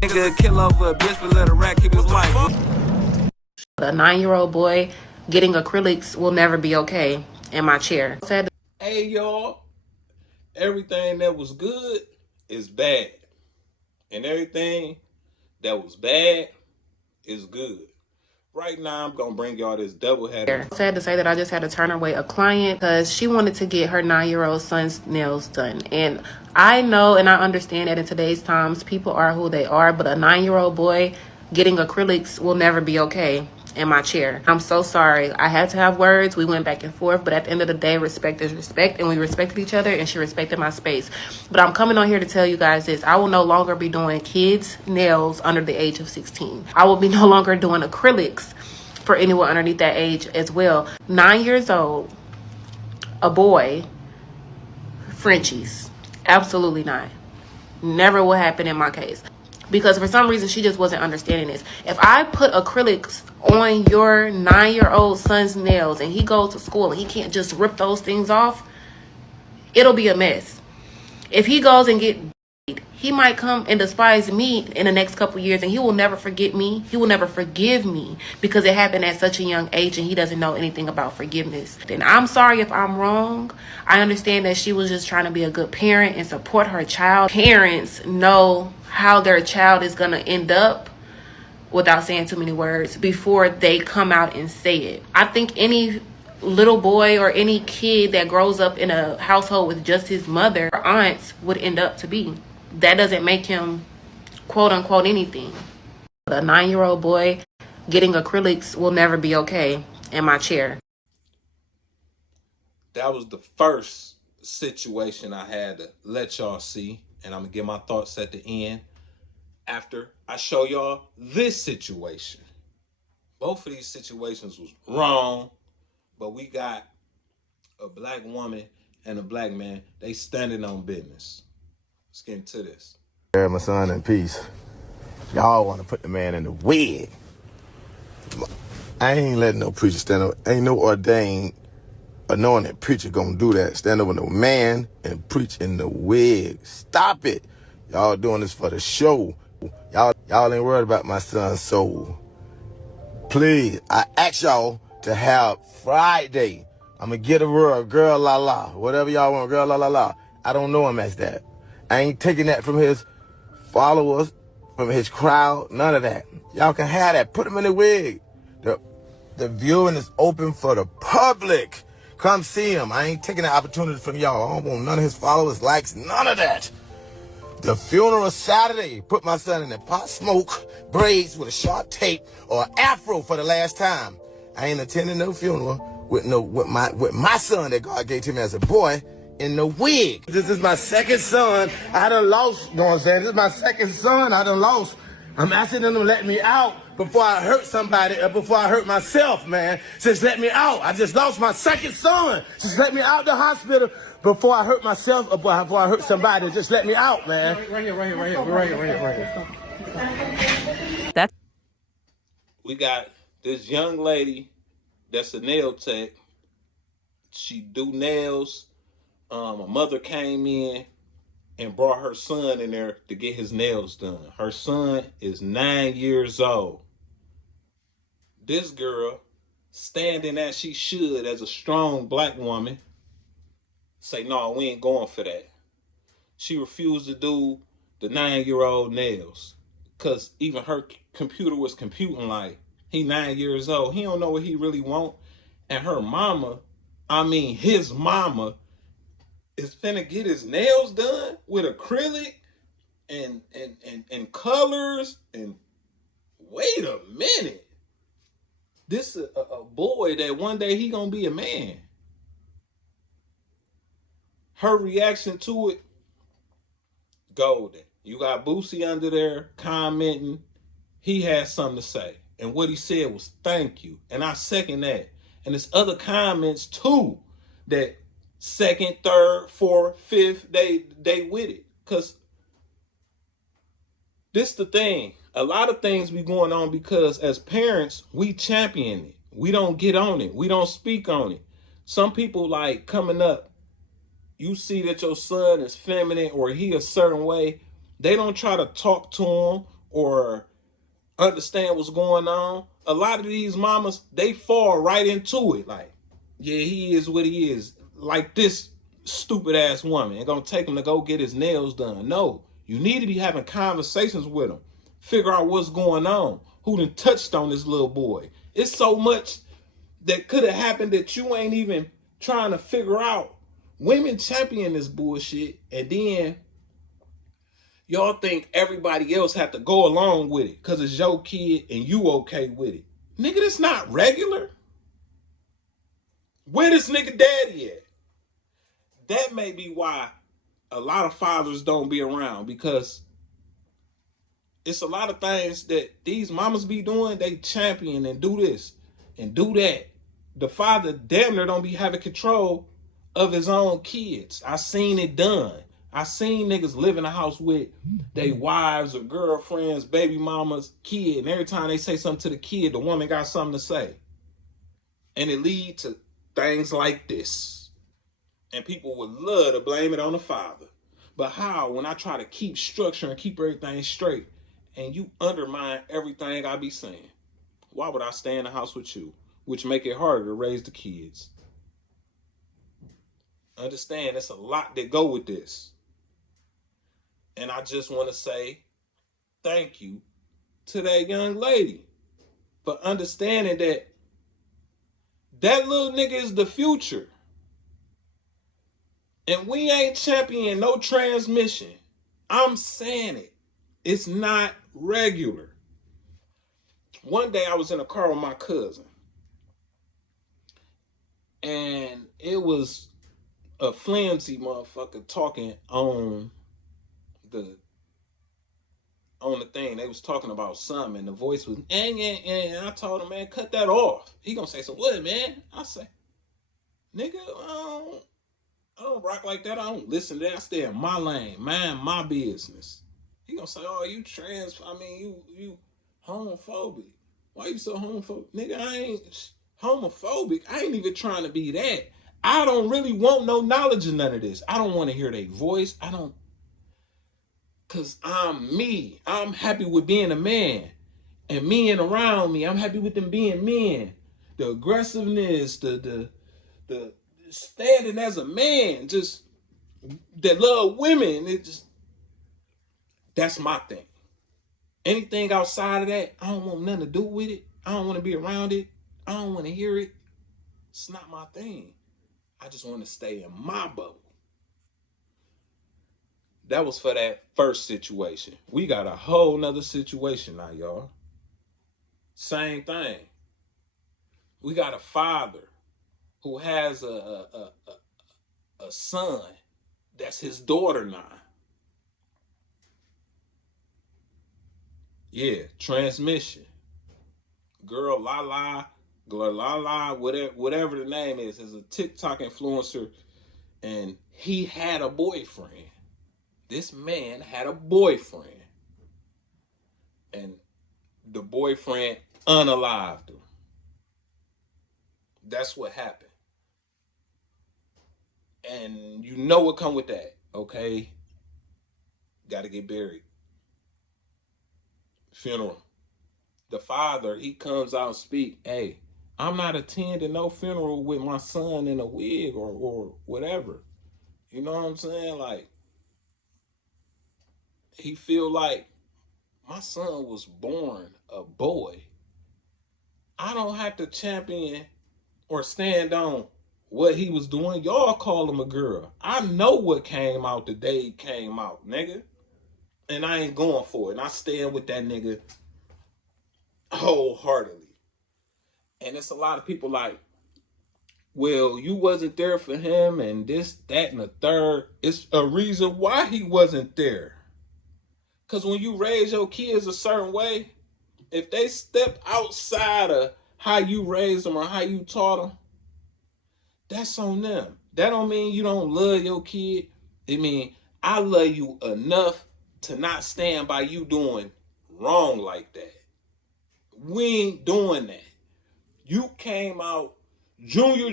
Nigga kill over a bitch but let a rat keep his life. A 9-year-old boy getting acrylics will never be okay in my chair. Hey, y'all, everything that was good is bad. And everything that was bad is good. Right now, I'm going to bring y'all this double-header. Sad to say that I just had to turn away a client because she wanted to get her 9-year-old son's nails done. And I know and I understand that in today's times, people are who they are, but a 9-year-old boy getting acrylics will never be okay in my chair. I'm so sorry. I had to have words. We went back and forth, but at the end of the day, respect is respect, and we respected each other, and she respected my space. But I'm coming on here to tell you guys this. I will no longer be doing kids' nails under the age of 16. I will be no longer doing acrylics for anyone underneath that age as well. 9 years old, a boy, Frenchies. Absolutely not. Never will happen in my case. Because for some reason, she just wasn't understanding this. If I put acrylics on your 9-year-old son's nails and he goes to school and he can't just rip those things off, it'll be a mess. If he goes and get, he might come and despise me in the next couple years, and he will never forget me. He will never forgive me because it happened at such a young age and he doesn't know anything about forgiveness. Then I'm sorry if I'm wrong. I understand that she was just trying to be a good parent and support her child. Parents know how their child is going to end up, without saying too many words, before they come out and say it. I think any little boy or any kid that grows up in a household with just his mother or aunts would end up to be. That doesn't make him quote unquote anything. A 9-year-old boy getting acrylics will never be okay in my chair. That was the first situation I had to let y'all see. And I'm going to get my thoughts at the end after I show y'all this situation. Both of these situations was wrong, but we got a black woman and a black man. They standing on business. Let's get into this. My son in peace. Y'all want to put the man in the wig. I ain't letting no preacher stand up. Ain't no ordained anointed preacher gonna do that. Stand up with no man and preach in the wig. Stop it. Y'all doing this for the show. Y'all ain't worried about my son's soul. Please, I ask y'all to have Friday. I'm gonna get a word, Girlalala, whatever y'all want, Girlalala. I don't know him as that. I ain't taking that from his followers, from his crowd, none of that. Y'all can have that. Put him in the wig. The viewing is open for the public. Come see him. I ain't taking the opportunity from y'all. I don't want none of his followers, likes, none of that. The funeral Saturday. Put my son in the pot smoke, braids with a sharp tape, or afro for the last time. I ain't attending no funeral with my son that God gave to me as a boy in the wig. This is my second son. I done lost, you know what I'm saying? This is my second son I done lost. I'm asking them to let me out before I hurt somebody or before I hurt myself, man. Just let me out. I just lost my second son. Just let me out the hospital before I hurt myself or before I hurt somebody. Just let me out, man. Right here. We got this young lady that's a nail tech. She do nails. A mother came in and brought her son in there to get his nails done. Her son is 9 years old. This girl, standing as she should as a strong black woman, say, no, we ain't going for that. She refused to do the 9-year-old nails because even her computer was computing like, he 9 years old. He don't know what he really want. And her mama, his mama, is finna get his nails done with acrylic and colors. And wait a minute. This is a boy that one day he gonna be a man. Her reaction to it, golden. You got Boosie under there commenting. He had something to say. And what he said was thank you. And I second that. And there's other comments too that second, third, fourth, fifth, they with it. Because this the thing. A lot of things be going on because as parents, we champion it. We don't get on it. We don't speak on it. Some people like coming up, you see that your son is feminine or he a certain way. They don't try to talk to him or understand what's going on, a lot of these mamas, they fall right into it. Like, yeah, he is what he is. Like this stupid ass woman ain't gonna take him to go get his nails done. No, you need to be having conversations with him. Figure out what's going on. Who done touched on this little boy? It's so much that could have happened that you ain't even trying to figure out. Women champion this bullshit, and then y'all think everybody else have to go along with it because it's your kid and you okay with it. Nigga, that's not regular. Where this nigga daddy at? That may be why a lot of fathers don't be around, because it's a lot of things that these mamas be doing. They champion and do this and do that. The father damn near don't be having control of his own kids. I seen it done. I seen niggas live in a house with their wives or girlfriends, baby mamas, kid, and every time they say something to the kid, the woman got something to say. And it lead to things like this. And people would love to blame it on the father. But how, when I try to keep structure and keep everything straight, and you undermine everything I be saying? Why would I stay in the house with you? Which make it harder to raise the kids. Understand, there's a lot that go with this. And I just want to say thank you to that young lady for understanding that that little nigga is the future. And we ain't championing no transmission. I'm saying it. It's not regular. One day I was in a car with my cousin, and it was a flimsy motherfucker talking on the thing. They was talking about something, and the voice was, and I told him, man, cut that off. He gonna say, so what, man? I say, nigga, I don't rock like that. I don't listen to that. I stay in my lane, mind my business. He gonna say, oh, you trans, you homophobic. Why you so homophobic? Nigga, I ain't homophobic. I ain't even trying to be that. I don't really want no knowledge of none of this. I don't want to hear their voice. I don't, cause I'm me. I'm happy with being a man. And men around me, I'm happy with them being men. The aggressiveness, the standing as a man, just that love women, it just, that's my thing. Anything outside of that, I don't want nothing to do with it. I don't want to be around it. I don't want to hear it. It's not my thing. I just want to stay in my bubble. That was for that first situation. We got a whole nother situation now, y'all. Same thing. We got a father who has a son that's his daughter now. Yeah, transmission. Girlalala, whatever the name is a TikTok influencer, and he had a boyfriend. This man had a boyfriend, and the boyfriend unalived him. That's what happened. And you know what come with that, okay? Got to get buried. Funeral. The father, he comes out and speak, hey, I'm not attending no funeral with my son in a wig or whatever. You know what I'm saying? Like, he feel like my son was born a boy. I don't have to champion or stand on what he was doing. Y'all call him a girl. I know what came out the day he came out, nigga. And I ain't going for it. And I stand with that nigga wholeheartedly. And it's a lot of people like, well, you wasn't there for him and this, that, and the third. It's a reason why he wasn't there. Because when you raise your kids a certain way, if they step outside of how you raised them or how you taught them, that's on them. That don't mean you don't love your kid. It mean I love you enough to not stand by you doing wrong like that. We ain't doing that. You came out junior.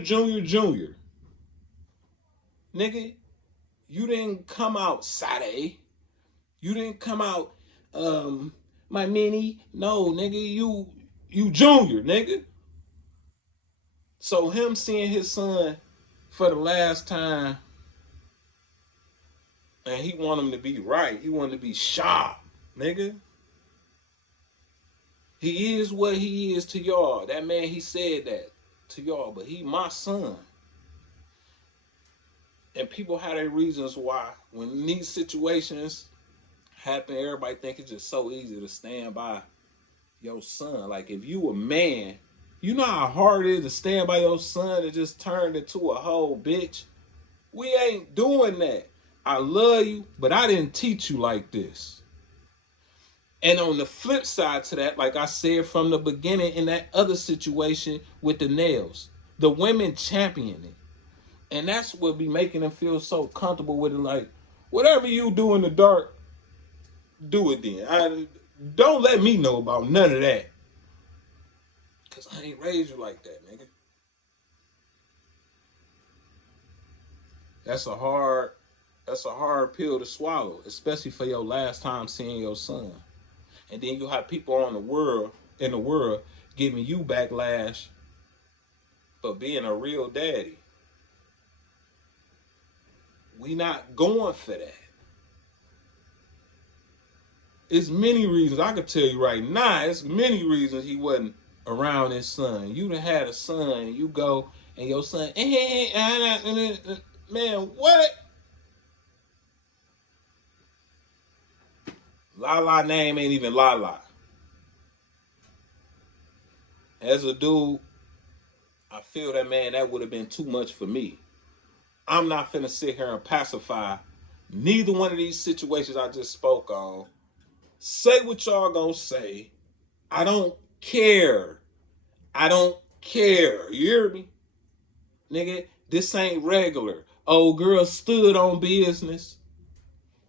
Nigga, you didn't come out Saturday. You didn't come out my mini. No, nigga, you junior, nigga. So him seeing his son for the last time, and he want him to be right. He want him to be sharp, nigga. He is what he is to y'all. That man, he said that to y'all, but he my son. And people have their reasons why. When these situations happen, everybody think it's just so easy to stand by your son. Like, if you a man, you know how hard it is to stand by your son that just turned into a whole bitch? We ain't doing that. I love you, but I didn't teach you like this. And on the flip side to that, like I said from the beginning in that other situation with the nails, the women champion it. And that's what be making them feel so comfortable with it. Like, whatever you do in the dark, do it then. Don't let me know about none of that. Because I ain't raised you like that, nigga. That's a hard pill to swallow, especially for your last time seeing your son. And then you have people in the world giving you backlash for being a real daddy. We not going for that. It's many reasons. I can tell you right now, it's many reasons he wasn't around his son. You done had a son, you go, and your son, man, what? Lala name ain't even Lala. As a dude, I feel that, man, that would have been too much for me. I'm not finna sit here and pacify neither one of these situations I just spoke on. Say what y'all gonna say. I don't care. I don't care. You hear me? Nigga, this ain't regular. Old girl stood on business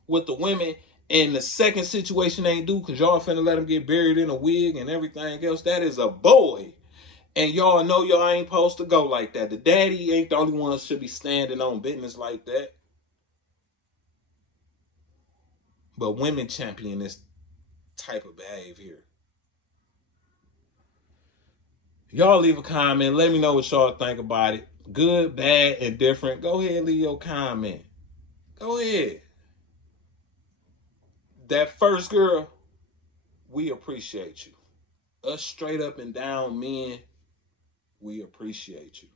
with the women, and the second situation ain't do because y'all finna let him get buried in a wig and everything else. That is a boy. And y'all know y'all ain't supposed to go like that. The daddy ain't the only one that should be standing on business like that. But women champion this type of behavior. Y'all leave a comment. Let me know what y'all think about it. Good, bad, and different. Go ahead and leave your comment. Go ahead. That first girl, we appreciate you. Us straight up and down men, we appreciate you.